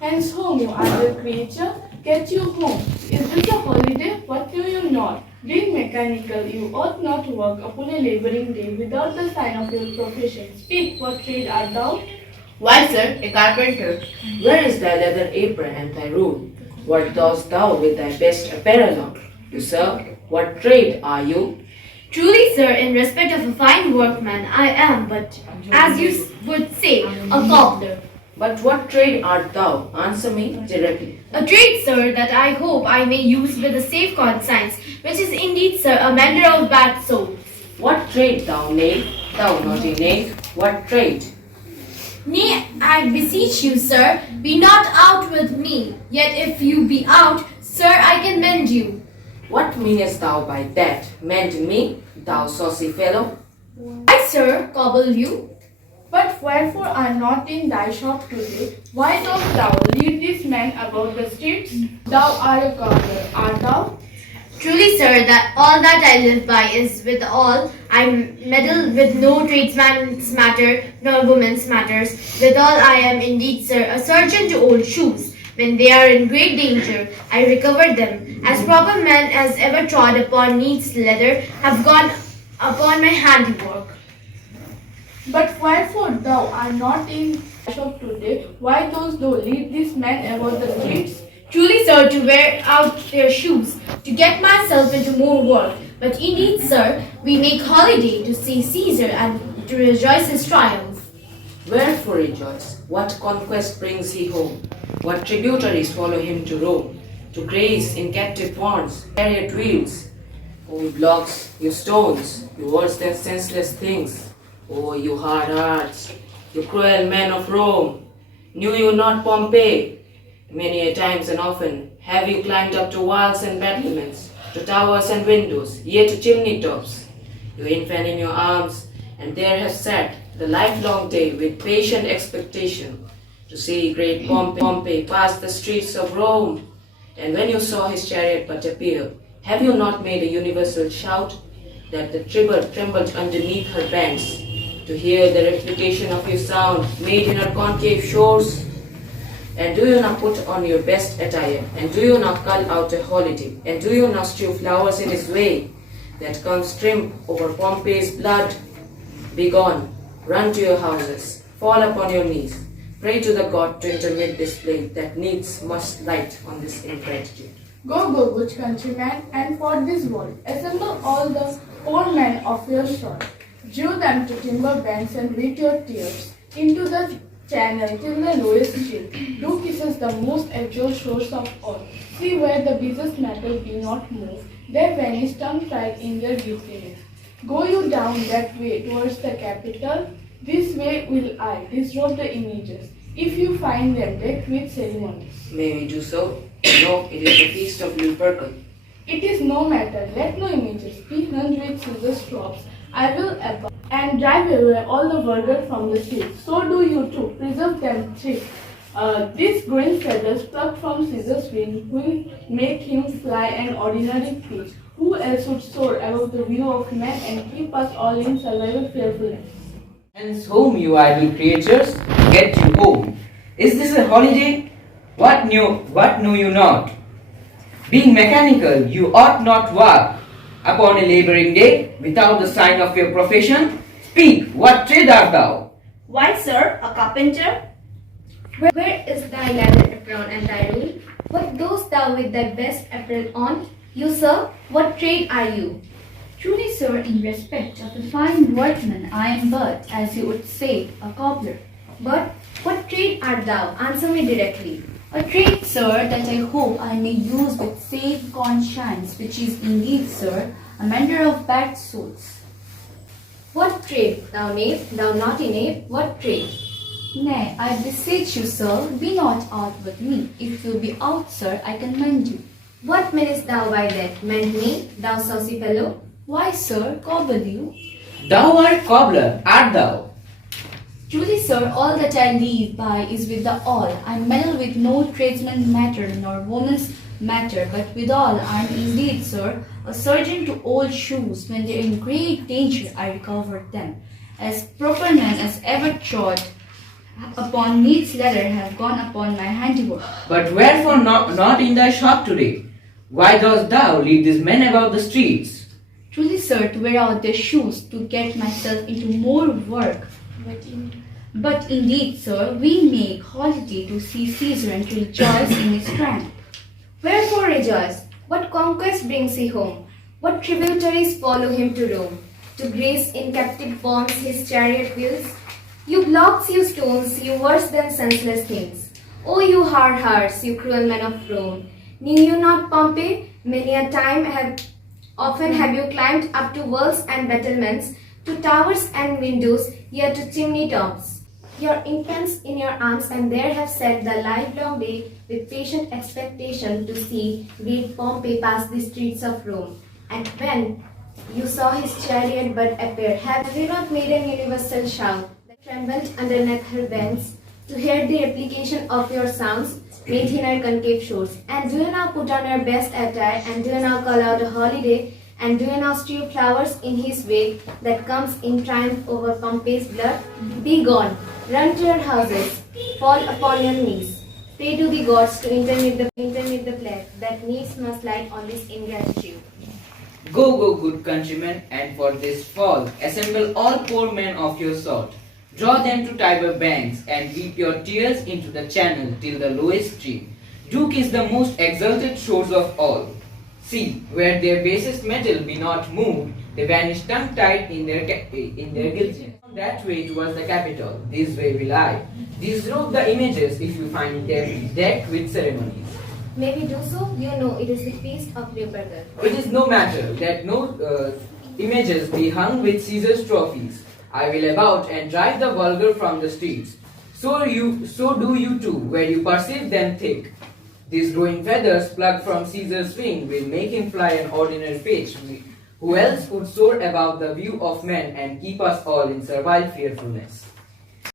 Hence home, you idle creature, get you home. Is this a holiday? What do you not? Being mechanical, you ought not work upon a labouring day without the sign of your profession. Speak, what trade art thou? Why, sir, a carpenter. Where is thy leather apron and thy rule? What dost thou with thy best apparel on? You, sir, what trade are you? Truly, sir, in respect of a fine workman, I am but, as you would say, a cobbler. But what trade art thou? Answer me directly. A trade, sir, that I hope I may use with a safe conscience, which is indeed, sir, a mender of bad souls. What trade, thou knave? Thou naughty knave, what trade? Nay, I beseech you, sir, be not out with me. Yet if you be out, sir, I can mend you. What meanest thou by that? Mend me, thou saucy fellow? I, sir, cobble you. But wherefore are not in thy shop today? Why dost thou lead this man about the streets? Thou art a cobbler, art thou? Truly, sir, that all that I live by is with all. I meddle with no tradesman's matter, nor woman's matters. Withal, I am indeed, sir, a surgeon to old shoes. When they are in great danger, I recover them. As proper men as ever trod upon neat's leather have gone upon my handiwork. But wherefore thou art not in thy shop today? Why dost thou lead this man about the streets? Truly, sir, to wear out their shoes, to get myself into more work. But indeed, sir, we make holiday to see Caesar and to rejoice his triumph. Wherefore rejoice? What conquest brings he home? What tributaries follow him to Rome? To graze in captive bonds, chariot wheels. O you blocks, you stones, you worse than senseless things. O you hard hearts, you cruel men of Rome. Knew you not Pompey? Many a times and often have you climbed up to walls and battlements, to towers and windows, yea to chimney tops. You infant in your arms, and there have sat the livelong day with patient expectation to see great Pompey pass the streets of Rome. And when you saw his chariot but appear, have you not made a universal shout that the trembled underneath her banks to hear the replication of your sound made in her concave shores? And do you not put on your best attire? And do you not cull out a holiday? And do you not strew flowers in his way that comes trim over Pompey's blood? Begone, run to your houses, fall upon your knees, pray to the god to intermit this plague that needs much light on this ingratitude. Go, good countryman, and for this world, assemble all the poor men of your shore. Jew them to timber banks and beat your tears into the channel till the lowest stream. Do kisses the most actual shores of all. See where the business matters do not move. They vanish tongue-tied in their busyness. Go you down that way towards the capital. This way will I disrobe the images. If you find them decked with ceremonies. May we do so? No, it is the feast of Lupercal. It is no matter. Let no images be hung with scissors strops. I will abide and drive away all the vulgar from the streets. So do you too. Preserve them thick. These green feathers plucked from Caesar's wing will make him fly an ordinary pitch. Who else would soar above the willow of man and keep us all in survival fearfulness? Hence home, you idle creatures, get you home. Is this a holiday? What know you not? Being mechanical, you ought not work upon a labouring day without the sign of your profession. Speak, what trade art thou? Why, sir, a carpenter? Where is thy leather apron and thy rule? What dost thou with thy best apparel on? You, sir, what trade are you? Truly, sir, in respect of a fine workman, I am but, as you would say, a cobbler. But what trade art thou? Answer me directly. A trade, sir, that I hope I may use with safe conscience, which is indeed, sir, a mender of bad souls. What trade, thou knave, thou naughty knave, what trade? Nay, I beseech you, sir, be not out with me. If you be out, sir, I can mend you. What meanest thou by that? Mend me, thou saucy fellow? Why, sir, cobble you? Thou art cobbler, art thou? Truly, sir, all that I live by is with the all. I meddle with no tradesman's matter, nor woman's matter, but withal I am indeed, sir, a surgeon to old shoes. When they are in great danger, I recover them. As proper men as ever trod upon needs ladder have gone upon my handiwork. But wherefore not in thy shop today? Why dost thou lead these men about the streets? Truly, sir, to wear out their shoes, to get myself into more work. But indeed, sir, we make holiday to see Caesar and to rejoice in his strength. Wherefore rejoice? What conquest brings he home? What tributaries follow him to Rome? To grace in captive forms his chariot wheels? You blocks, you stones, you worse than senseless things. O you hard hearts, you cruel men of Rome! Knew you not Pompey? Many a time often have you climbed up to walls and battlements, to towers and windows, yet to chimney tops. Your infants in your arms, and there have sat the livelong day with patient expectation to see great Pompey pass the streets of Rome. And when you saw his chariot but appear, have you not made an universal shout that trembled underneath her bands, to hear the replication of your sounds made in her concave shores? And do you now put on your best attire, and do you now call out a holiday, and do you now strew flowers in his wake that comes in triumph over Pompey's blood? Be gone, run to your houses, fall upon your knees, pray to the gods to intermit the plague that needs must light on this ingratitude. Go, good countrymen, and for this fall assemble all poor men of your sort. Draw them to Tiber banks, and weep your tears into the channel till the lowest stream. Do kiss the most exalted shores of all. See, where their basest metal be not moved, they vanish tongue-tied in their guiltiness. That way towards the Capitol, this way will I. Disrobe the images if you find them decked with ceremonies. May we do so? You know it is the feast of Lupercal. It is no matter that no images be hung with Caesar's trophies. I will about and drive the vulgar from the streets. So do you too, where you perceive them thick. These growing feathers plucked from Caesar's wing will make him fly an ordinary pitch. Who else would soar above the view of men and keep us all in servile fearfulness?